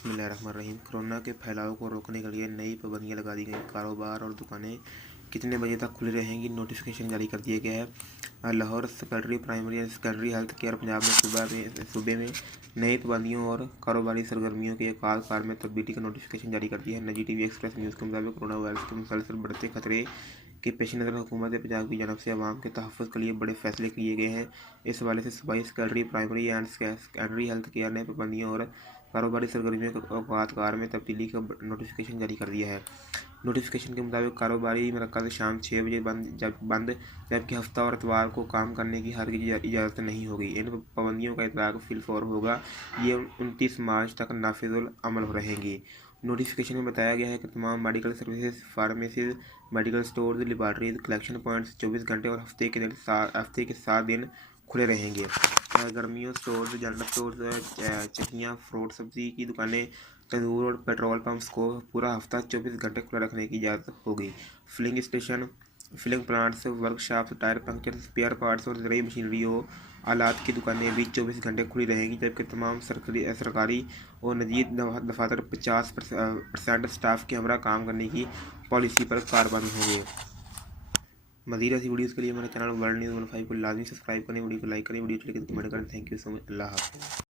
बिस्मिल्लाहिर्रहमानिर्रहीम। कोरोना के फैलाव को रोकने के लिए नई पाबंदियां लगा दी गई। कारोबार और दुकानें कितने बजे तक खुली रहेंगी, नोटिफिकेशन जारी कर दिया गया है। Lahore secondary primary and secondary health care Punjab में सूबे में नई पाबंदियों और कारोबारी सरगर्मियों के आकार में तब्दीली का नोटिफिकेशन जारी कर दिया है। निजी टीवी एक्सप्रेस न्यूज़ के मुताबिक कोरोना वायरस के मुसलसल बढ़ते खतरे के पेश नज़र हुकूमत पंजाब की जानब से आवाम के तहफ़्फ़ुज़ के लिए बड़े फैसले किए गए हैं। इस हवाले से सूबाई secondary primary and secondary health care ने पाबंदियों और कारोबारी सरगर्मियों के औकात में तब्दीली का नोटिफिकेशन जारी कर दिया है। नोटिफिकेशन के मुताबिक कारोबारी मरकज़ शाम 6 बजे बंद जबकि हफ्ता और इतवार को काम करने की हर इजाज़त नहीं होगी। इन पाबंदियों का इतलाक़ फिलफौर होगा। ये 29 मार्च तक नाफिजुल अमल रहेंगी। नोटिफिकेशन में बताया गया है कि तमाम medical services, pharmacies, medical stores, laboratories, collection points 24 घंटे और हफ्ते के 7 दिन खुले रहेंगे। गर्मियों स्टोर्स, जनरल स्टोर्स, चक्कियाँ, फ्रूट सब्जी की दुकानें, तंदूर और पेट्रोल पंप्स को पूरा हफ्ता 24 घंटे खुला रखने की इजाज़त होगी। Filling station, filling plants, workshops, tyre puncture, spare parts और ज़रूरी मशीनरी और आलात की दुकानें भी 24 घंटे खुली रहेंगी, जबकि तमाम सरकारी और निजी दफातर 50% स्टाफ के हमरा काम करने की पॉलिसी पर कारबंद होंगे। मज़ीद ऐसी वीडियोज़ के लिए हमारे चैनल वर्ल्ड न्यूज़ 15 को लाजमी सब्सक्राइब करें, वीडियो को लाइक करें, वीडियो अच्छी लगे तो कमेंट करें। Thank you so much. अल्लाह हाफ़िज़।